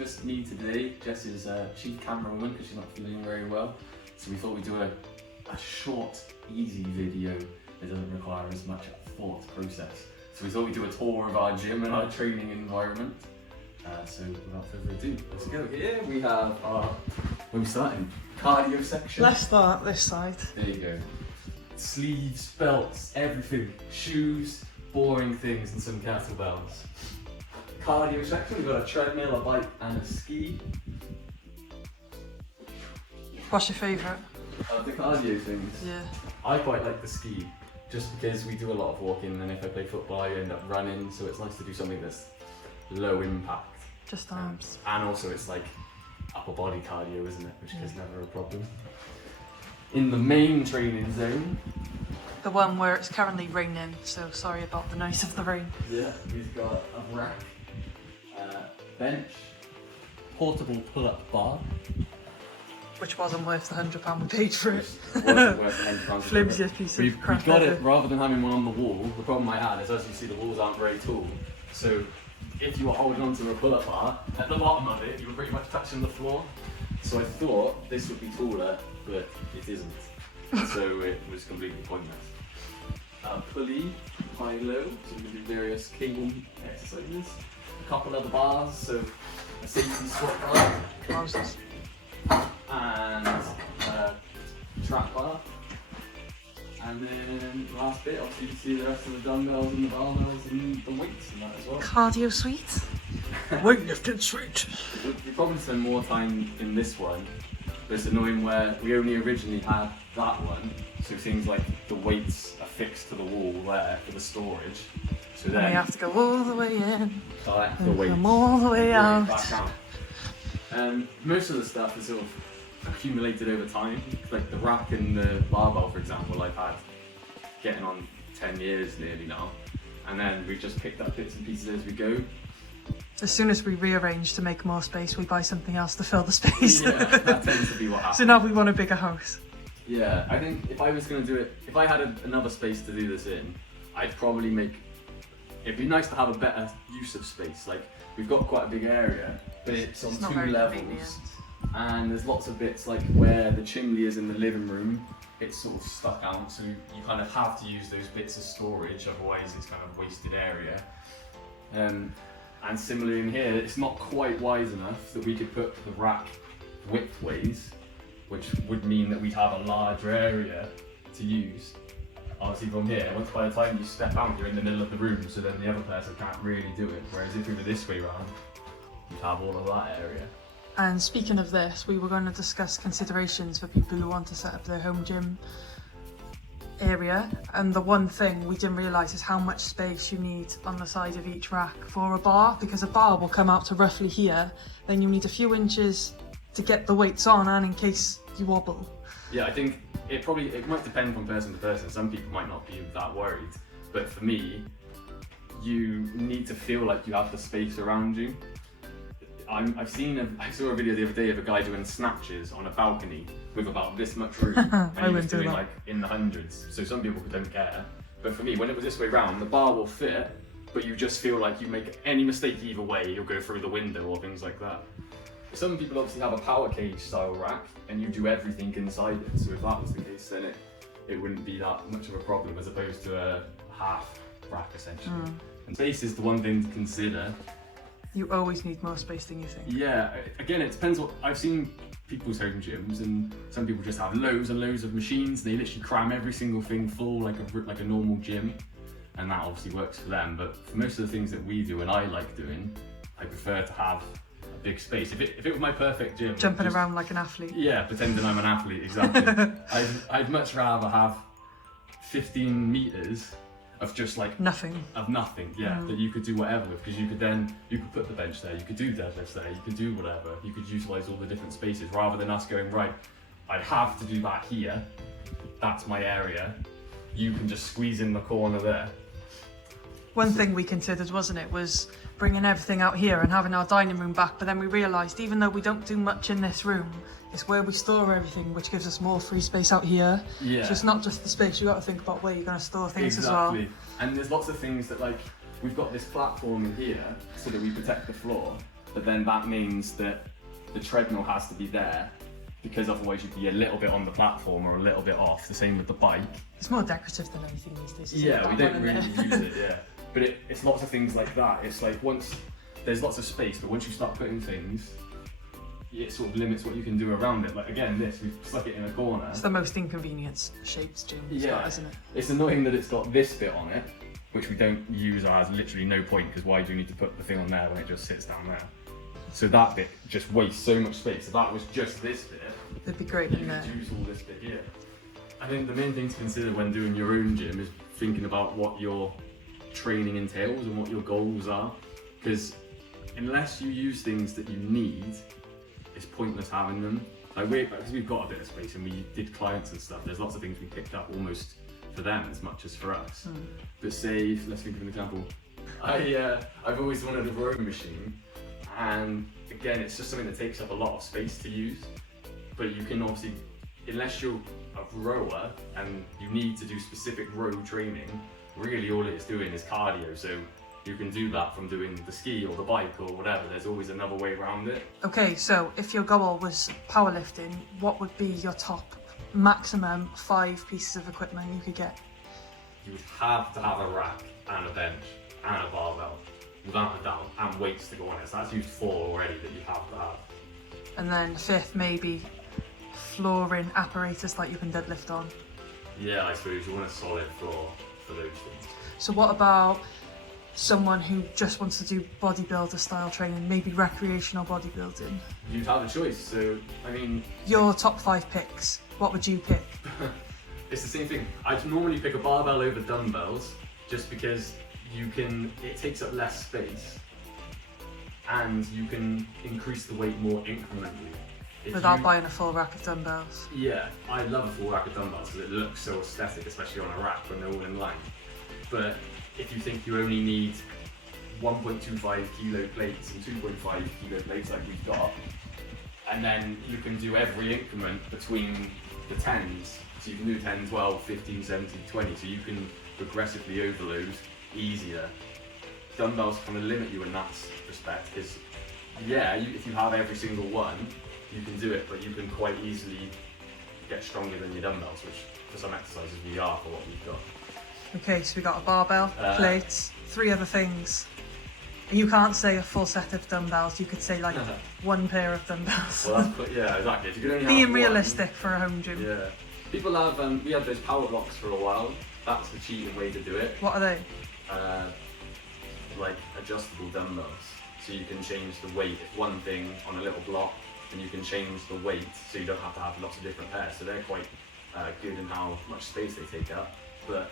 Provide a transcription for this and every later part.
just me today. Jess is chief camerawoman because she's not feeling very well. So we thought we'd do a short, easy video that doesn't require as much thought process. So we thought we'd do a tour of our gym and our training environment. So without further ado, let's go. Here we have our, where are we starting? Cardio section. Let's start this side. There you go. Sleeves, belts, everything. Shoes, boring things and some kettlebells. Cardio section, we've got a treadmill, a bike and a ski. What's your favourite? The cardio things. Yeah. I quite like the ski, just because we do a lot of walking, and if I play football I end up running, so it's nice to do something that's low impact. Just arms. And also it's like upper body cardio, isn't it? Which is never a problem. In the main training zone. The one where it's currently raining, so sorry about the noise of the rain. Yeah, we've got a rack, bench, portable pull-up bar. Which wasn't worth the £100 we paid for it. Wasn't worth the £100. Flimsy piece of crap. We got it rather than having one on the wall. The problem I had is, as you see, the walls aren't very tall. So if you were holding onto a pull-up bar, at the bottom of it, you were pretty much touching the floor. So I thought this would be taller, but it isn't. So it was completely pointless. Pulley, high-low, so we can do various cable exercises. A couple other bars, so a safety squat bar. Trousers. And trap bar. And then last bit, obviously you can see the rest of the dumbbells and the barbells and the weights and that as well. Cardio suite. Weightlifting suite. We probably spend more time in this one, but it's annoying where we only originally had that one, so things like the weights are fixed to the wall there for the storage. So then we have to go all the way in, collect the weights, come all the way out. Back out. Most of the stuff is sort of accumulated over time, like the rack and the barbell, for example, I've had getting on 10 years nearly now, and then we've just picked up bits and pieces as we go. As soon as we rearrange to make more space, we buy something else to fill the space. Yeah, that tends to be what happens. So now we want a bigger house. Yeah, I think if I was going to do it, if I had another space to do this in, I'd probably it'd be nice to have a better use of space. Like, we've got quite a big area, but it's on not 2 very levels. convenient. And there's lots of bits like where the chimney is in the living room, it's sort of stuck out, so you kind of have to use those bits as storage, otherwise it's kind of wasted area. And similarly in here, it's not quite wide enough that we could put the rack widthways, which would mean that we'd have a larger area to use. Obviously from here, once by the time you step out, you're in the middle of the room, so then the other person can't really do it. Whereas if we were this way around, you'd have all of that area. And speaking of this, we were going to discuss considerations for people who want to set up their home gym area. And the one thing we didn't realise is how much space you need on the side of each rack for a bar, because a bar will come out to roughly here, then you'll need a few inches to get the weights on and in case you wobble. Yeah, I think it might depend from person to person. Some people might not be that worried, but for me, you need to feel like you have the space around you. I saw a video the other day of a guy doing snatches on a balcony with about this much room, and he was doing like in the hundreds. So some people don't care, but for me, when it was this way round, the bar will fit, but you just feel like you make any mistake either way, you'll go through the window or things like that. Some people obviously have a power cage style rack, and you do everything inside it. So if that was the case, then it wouldn't be that much of a problem as opposed to a half rack essentially. And space is the one thing to consider. You always need more space than you think. Yeah, again, it depends what, I've seen people's home gyms, and some people just have loads and loads of machines. They literally cram every single thing full like a normal gym, and that obviously works for them. But for most of the things that we do and I like doing, I prefer to have a big space. If it was my perfect gym, jumping around like an athlete. Yeah, pretending I'm an athlete, exactly. I'd much rather have 15 meters of just like nothing, that you could do whatever with, because you could put the bench there, you could do deadlifts there, you could do whatever, you could utilize all the different spaces rather than us going, right, I'd have to do that here, that's my area, you can just squeeze in the corner there. One thing we considered, wasn't it, was bringing everything out here and having our dining room back, but then we realised even though we don't do much in this room, it's where we store everything, which gives us more free space out here. Yeah. So it's not just the space, you got to think about where you're going to store things as well. And there's lots of things that, like, we've got this platform in here so that we protect the floor, but then that means that the treadmill has to be there, because otherwise you'd be a little bit on the platform or a little bit off. The same with the bike. It's more decorative than anything these days. Isn't Yeah, it? we don't really use it, yeah. But it's lots of things like that. It's like once there's lots of space, but once you start putting things, it sort of limits what you can do around it. Like again, we've stuck it in a corner. It's the most inconvenient shaped gym it's got, isn't it? It's annoying that it's got this bit on it, which we don't use, or has literally no point, because why do you need to put the thing on there when it just sits down there? So that bit just wastes so much space. If that was just this bit, it'd be great, you wouldn't could it? use all this bit here. I think the main thing to consider when doing your own gym is thinking about what your training entails and what your goals are, because unless you use things that you need, it's pointless having them. Like because we've got a bit of space and we did clients and stuff, there's lots of things we picked up almost for them as much as for us. But say, let's think of an example. I've always wanted a rowing machine, and again, it's just something that takes up a lot of space to use. But you can obviously, unless you're a rower and you need to do specific row training, really all it's doing is cardio. So you can do that from doing the ski or the bike or whatever. There's always another way around it. Okay, so if your goal was powerlifting, what would be your top maximum 5 pieces of equipment you could get? You would have to have a rack and a bench and a barbell, without a doubt, and weights to go on it. So that's used 4 already that you have to have. And then 5th, maybe flooring apparatus like you can deadlift on. Yeah, I suppose you want a solid floor for those things. So what about someone who just wants to do bodybuilder style training, maybe recreational bodybuilding? You'd have a choice. So, I mean, your top 5 picks, what would you pick? it's the same thing. I'd normally pick a barbell over dumbbells, just because it takes up less space, and you can increase the weight more incrementally. Without buying a full rack of dumbbells. Yeah, I love a full rack of dumbbells because it looks so aesthetic, especially on a rack when they're all in line. But if you think you only need 1.25 kilo plates and 2.5 kilo plates like we've got, and then you can do every increment between the 10s, so you can do 10, 12, 15, 17, 20, so you can progressively overload easier. Dumbbells kind of limit you in that respect, because if you have every single one, you can do it, but you can quite easily get stronger than your dumbbells, which for some exercises we are for what we've got. Okay, so we got a barbell, plates, 3 other things. You can't say a full set of dumbbells, you could say like 1 pair of dumbbells. Well, yeah, exactly. If you could only Being have realistic for a home gym. Yeah. People have, we had those power blocks for a while. That's the cheating way to do it. What are they? Like adjustable dumbbells. So you can change the weight. It's one thing on a little block, and you can change the weight so you don't have to have lots of different pairs. So they're quite good in how much space they take up, but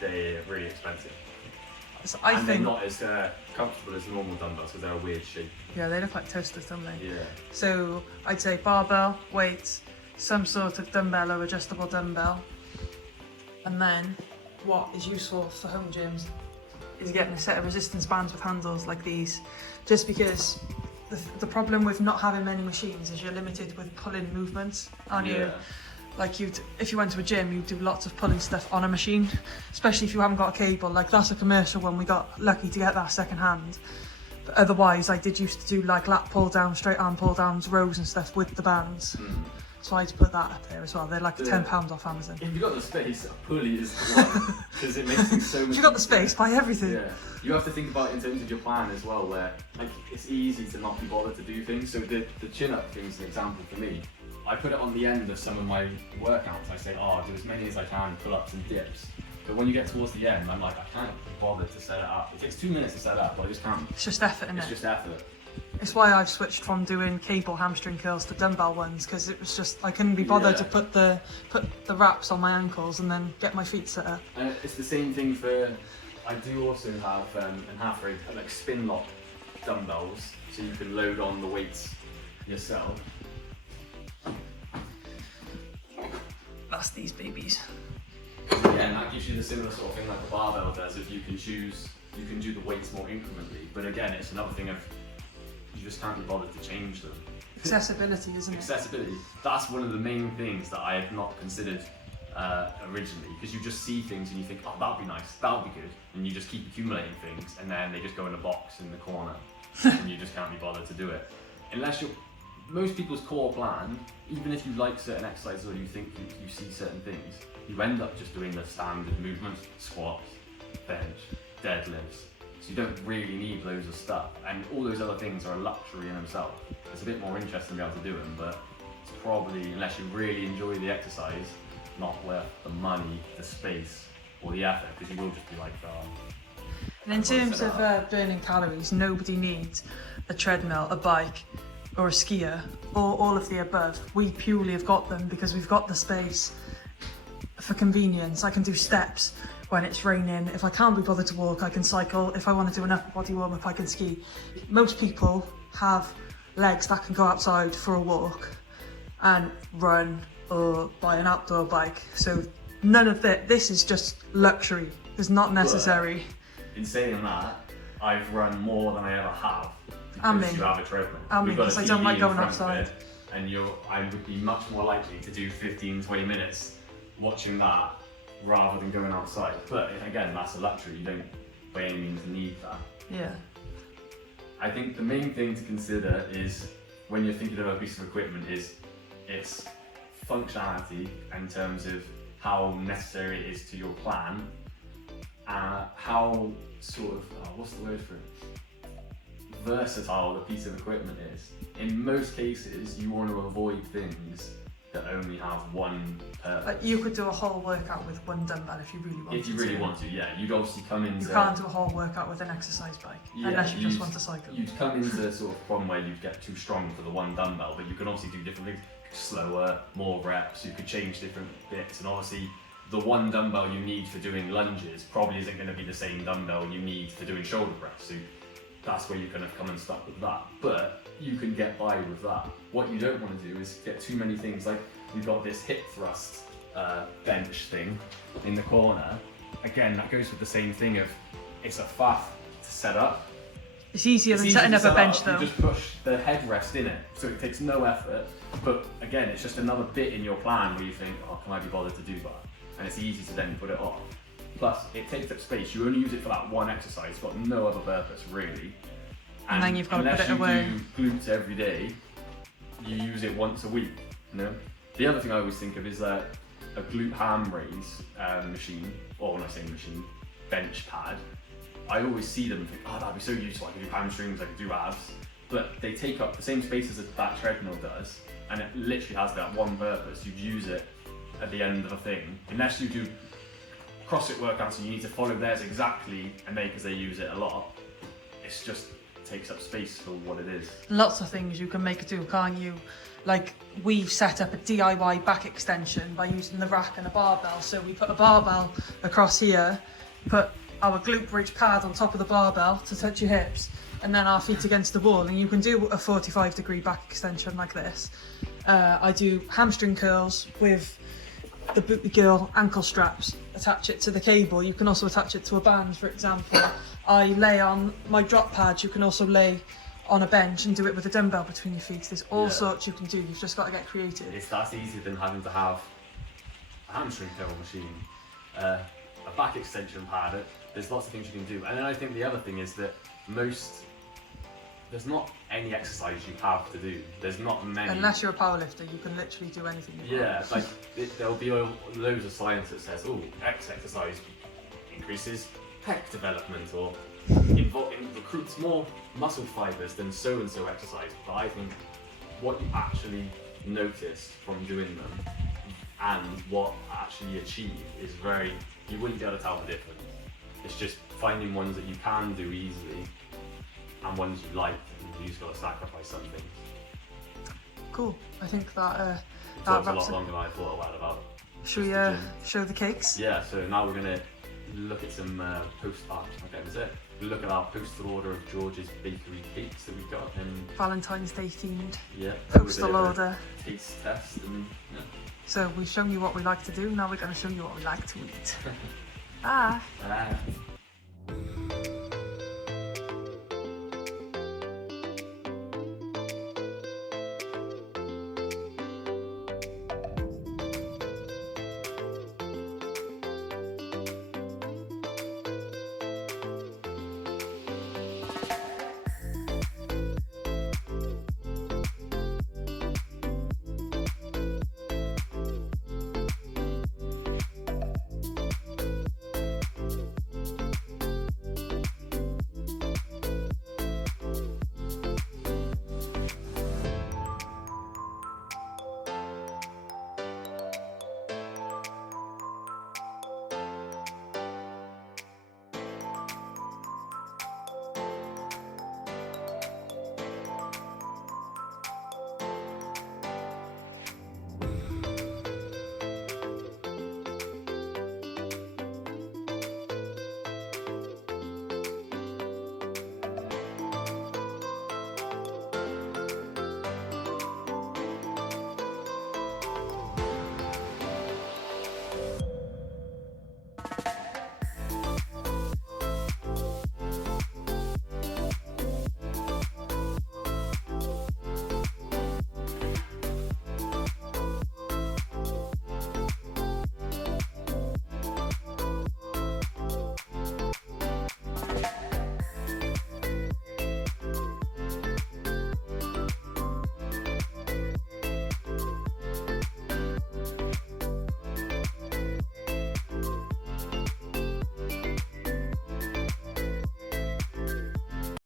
they're really expensive. So they're not as comfortable as normal dumbbells because they're a weird shape. Yeah, they look like toasters, don't they? Yeah. So I'd say barbell, weights, some sort of dumbbell or adjustable dumbbell. And then what is useful for home gyms is getting a set of resistance bands with handles like these. Just because the problem with not having many machines is you're limited with pulling movements, aren't you? Like if you went to a gym, you'd do lots of pulling stuff on a machine, especially if you haven't got a cable. Like that's a commercial when we got lucky to get that second hand. But otherwise, I used to do like lat pull down, straight arm pull downs, rows and stuff with the bands. So I had to put that up there as well. They're like £10 off Amazon. If you've got the space, a pulley is the one, because it makes things so much If you've got the space, buy everything. Yeah. You have to think about it in terms of your plan as well, where like it's easy to not be bothered to do things. So the chin-up thing is an example for me. I put it on the end of some of my workouts. I say, I'll do as many as I can, pull-ups and dips. But when you get towards the end, I'm like, I can't be bothered to set it up. It takes 2 minutes to set it up, but I just can't. It's just effort, isn't it? It's just effort. It's why I've switched from doing cable hamstring curls to dumbbell ones, because it was just, I couldn't be bothered to put the wraps on my ankles and then get my feet set up. And it's the same thing for, I do also have an half rate, like spin lock dumbbells, so you can load on the weights yourself. That's these babies. Again, that gives you the similar sort of thing like the barbell does. If you can choose, you can do the weights more incrementally. But again, it's another thing of you just can't be bothered to change them. Accessibility, isn't it? Accessibility. That's one of the main things that I have not considered originally, because you just see things and you think, oh, that'll be nice, that'll be good, and you just keep accumulating things, and then they just go in a box in the corner. and you just can't be bothered to do it. Most people's core plan, even if you like certain exercises or you think you see certain things, you end up just doing the standard movements, squats, bench, deadlifts. So you don't really need loads of stuff, and all those other things are a luxury in themselves. It's a bit more interesting to be able to do them, but it's probably, unless you really enjoy the exercise, not worth the money, the space, or the effort, because you will just be like, And in terms of burning calories, nobody needs a treadmill, a bike, or a skier, or all of the above. We purely have got them because we've got the space for convenience. I can do steps when it's raining. If I can't be bothered to walk, I can cycle. If I want to do an upper body warm up, I can ski. Most people have legs that can go outside for a walk and run or buy an outdoor bike. So none of this is just luxury. It's not necessary. But in saying that, I've run more than I ever have because you have a treadmill. Because I don't like going outside. And I would be much more likely to do 15-20 minutes watching that rather than going outside. But again, that's a luxury. You don't by any means need that. Yeah. I think the main thing to consider is when you're thinking of a piece of equipment is its functionality in terms of how necessary it is to your plan, how sort of, what's the word for it? Versatile the piece of equipment is. In most cases, you want to avoid things that only have one purpose. Like you could do a whole workout with one dumbbell if you really want to. If you really want to, yeah. You'd obviously come into... You can't do a whole workout with an exercise bike, unless you just want to cycle. You'd come into a sort of problem where you'd get too strong for the one dumbbell, but you can obviously do different things. Slower, more reps, you could change different bits, and obviously the one dumbbell you need for doing lunges probably isn't going to be the same dumbbell you need for doing shoulder press. So that's where you kind of come unstuck with that. But you can get by with that. What you don't want to do is get too many things, like we've got this hip thrust bench thing in the corner. Again, that goes with the same thing of it's a faff to set up. It's easier than setting up a bench though. You just push the headrest in it, so it takes no effort. But again, it's just another bit in your plan where you think, oh, can I be bothered to do that? And it's easy to then put it off. Plus, it takes up space. You only use it for that one exercise. It's got no other purpose, really. And then you've got to put it away. Unless you do glutes every day, you use it once a week, you know? The other thing I always think of is a glute ham raise machine, or when I say machine, bench pad. I always see them and think, oh, that'd be so useful. I could do hamstrings, I could do abs. But they take up the same space as that treadmill does, and it literally has that one purpose. You'd use it at the end of a thing. Unless you do CrossFit workouts and you need to follow theirs exactly, and because they use it a lot, it's just takes up space for what it is. Lots of things you can make it do, can't you? Like we've set up a DIY back extension by using the rack and a barbell. So we put a barbell across here, put our glute bridge pad on top of the barbell to touch your hips, and then our feet against the wall, and you can do a 45-degree back extension like this. I do hamstring curls with the Booty Girl ankle straps, attach it to the cable. You can also attach it to a band, for example. I lay on my drop pad. You can also lay on a bench and do it with a dumbbell between your feet. There's all sorts you can do. You've just got to get creative. That's easier than having to have a hamstring curl machine, a back extension pad. There's lots of things you can do. And then I think the other thing is that there's not any exercise you have to do. There's not many. Unless you're a powerlifter, you can literally do anything you want. Yeah, like there'll be loads of science that says, oh, X exercise increases pec development or recruits more muscle fibers than so-and-so exercise. But I think what you actually notice from doing them and what actually achieve is you wouldn't be able to tell the difference. It's just finding ones that you can do easily and ones you like, and you just got to sacrifice some things. Cool. I think that Talked a lot longer than I thought I would about. Should we show the cakes? Yeah. So now we're gonna look at some look at our postal order of George's bakery cakes that we got, and Valentine's Day themed. Yeah. Postal order. Taste test and yeah. So we've shown you what we like to do. Now we're going to show you what we like to eat. Bye. Bye.